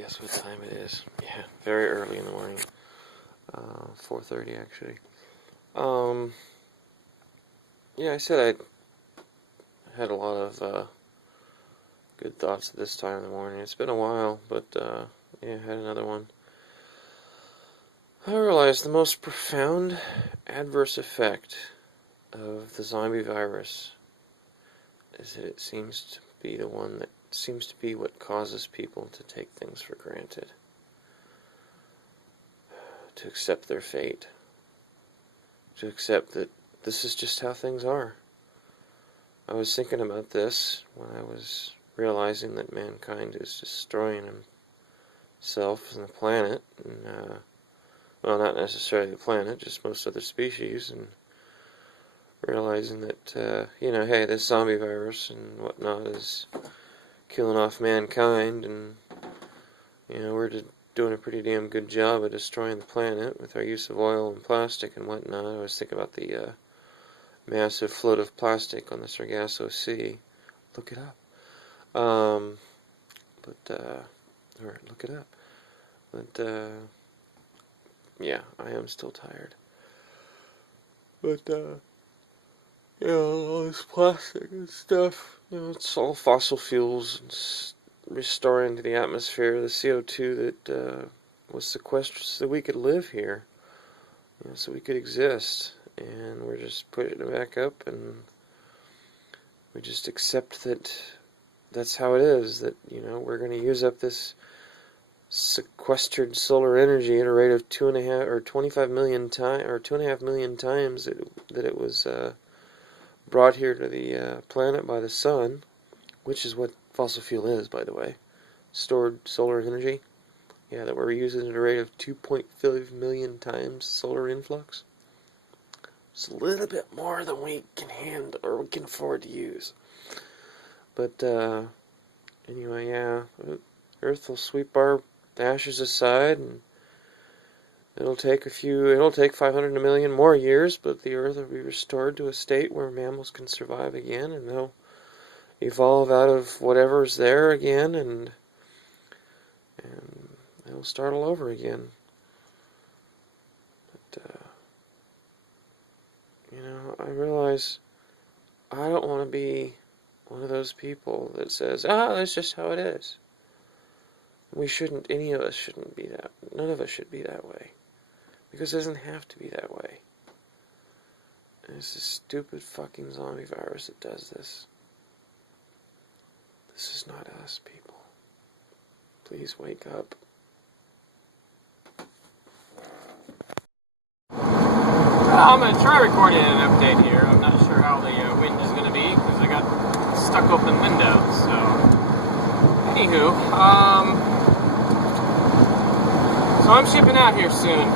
guess what time it is. Yeah, very early in the morning. 4:30 actually. Yeah, I said I had a lot of good thoughts at this time of the morning. It's been a while, but yeah, I had another one. I realized the most profound adverse effect of the zombie virus is that it seems to be the one that seems to be what causes people to take things for granted, to accept their fate, to accept that this is just how things are. I was thinking about this when I was realizing that mankind is destroying himself and the planet, and well, not necessarily the planet, just most other species, and realizing that, hey, this zombie virus and whatnot is killing off mankind, and, we're doing a pretty damn good job of destroying the planet with our use of oil and plastic and whatnot. I was thinking about the massive flood of plastic on the Sargasso Sea. Look it up. Or look it up. But, yeah, I am still tired. But, all this plastic and stuff, it's all fossil fuels and restoring to the atmosphere the CO2 that was sequestered so that we could live here, so we could exist. And we're just putting it back up, and we just accept that that's how it is, that, we're going to use up this sequestered solar energy at a rate of 2.5 or 25 million times, or 2.5 million times that it was brought here to the planet by the sun, which is what fossil fuel is, by the way. Stored solar energy. Yeah, that we're using at a rate of 2.5 million times solar influx. It's a little bit more than we can handle, or we can afford to use. But, anyway, yeah, Earth will sweep our ashes aside, and it'll take 500 million more years, but the Earth will be restored to a state where mammals can survive again, and they'll evolve out of whatever's there again, and it'll start all over again. But, I realize I don't want to be one of those people that says, that's just how it is. Any of us shouldn't be that. None of us should be that way. Because it doesn't have to be that way. And it's this stupid fucking zombie virus that does this. This is not us, people. Please wake up. I'm going to try recording an update here. I'm not sure how the wind is going to be because I got stuck open windows. So, anywho, so I'm shipping out here soon.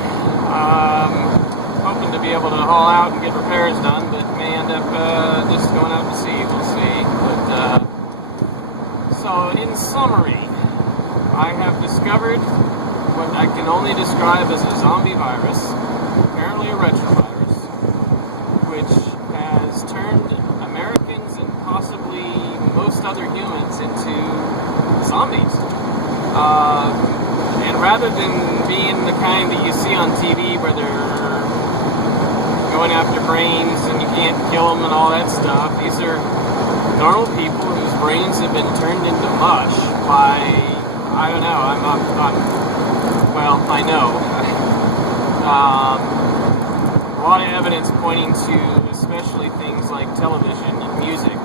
Hoping to be able to haul out and get repairs done, but may end up just going out to sea. We'll see. But so, in summary, I have discovered what I can only describe as a zombie virus, apparently a retrovirus, which has turned Americans and possibly most other humans into zombies. And rather than being the kind that you see on TV where they're going after brains and you can't kill them and all that stuff, these are normal people whose brains have been turned into mush by, I don't know, I know. A lot of evidence pointing to especially things like television and music.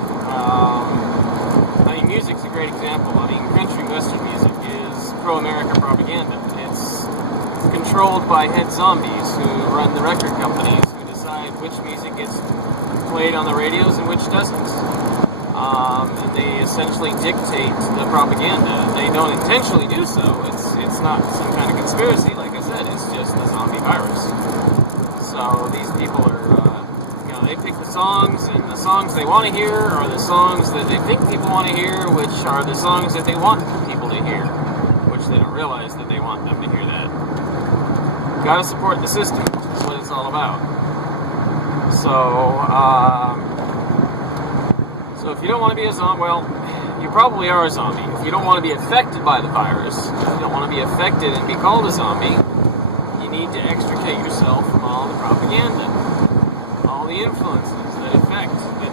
Music's a great example. Country western music is pro-America propaganda. It's controlled by head zombies who run the record companies, who decide which music gets played on the radios and which doesn't. And they essentially dictate the propaganda. They don't intentionally do so. It's not some kind of conspiracy. Like I said, it's just the zombie virus. So these people are, they pick the songs, and the songs they want to hear are the songs that they think people want to hear, which are the songs that they want people to hear, which they don't realize that they want them to hear that. Gotta support the system, which is what it's all about. So if you don't want to be a zombie, well, you probably are a zombie. If you don't want to be affected by the virus, if you don't want to be affected and be called a zombie, you need to extricate yourself from all the propaganda, all the influences that affect, that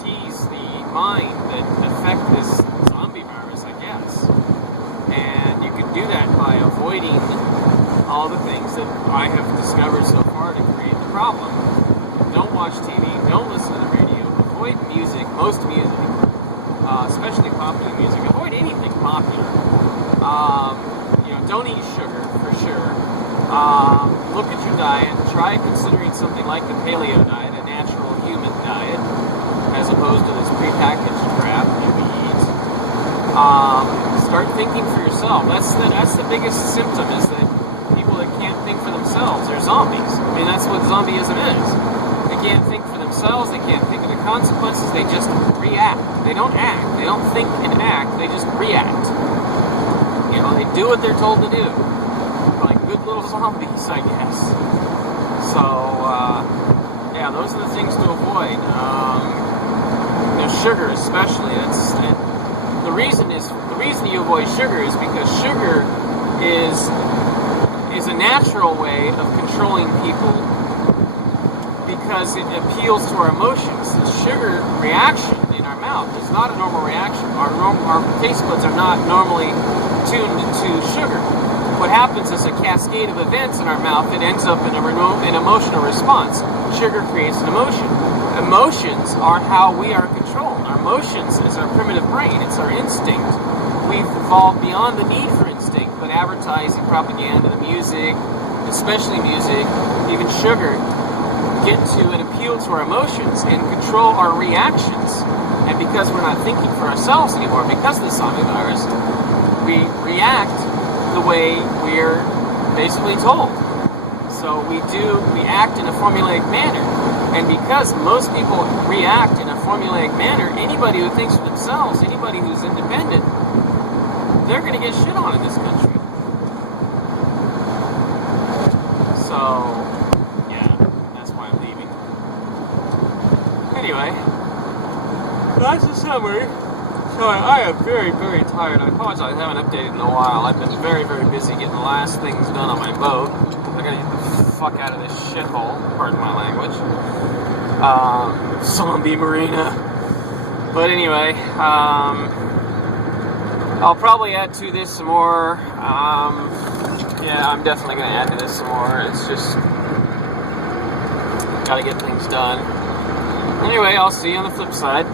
tease the mind, that affect this zombie virus, I guess. And you can do that by avoiding all the things that I have discovered so far to create the problem. Don't watch TV, don't listen to the radio, avoid music, most music, especially popular music. Avoid anything popular. Don't eat sugar, for sure. Look at your diet. Try considering something like the paleo diet, a natural human diet, as opposed to this prepackaged crap that we eat. Start thinking for yourself. That's the biggest symptom, is that people that can't think for themselves are zombies. I mean, that's what zombieism is. They can't think for themselves. They can't think of the consequences. They just react. They don't act. They don't think and act. They just react. They do what they're told to do. Like good little zombies, I guess. So, those are the things to avoid. Sugar, especially. The reason you avoid sugar is because sugar is a natural way of controlling people, because it appeals to our emotions. The sugar reaction in our mouth is not a normal reaction. Our taste buds are not normally tuned to sugar. What happens is a cascade of events in our mouth that ends up in an emotional response. Sugar creates an emotion. Emotions are how we are controlled. Our emotions is our primitive brain. It's our instinct. We've evolved beyond the need for instinct, but advertising, propaganda, the music, especially music, even sugar, get to and appeal to our emotions and control our reactions. And because we're not thinking for ourselves anymore, because of the zombie virus, we react the way we're basically told. So we act in a formulaic manner. And because most people react in a formulaic manner, anybody who thinks for themselves, anybody who's independent, they're going to get shit on in this country. So, that's why I'm leaving. Anyway, that's the summary. So I am very, very tired. I apologize, I haven't updated in a while. I've been very, very busy getting the last things done on my boat. I gotta get the fuck out of this shithole, pardon my language. Zombie marina. But anyway, I'll probably add to this some more. I'm definitely gonna add to this some more. It's just gotta get things done. Anyway, I'll see you on the flip side.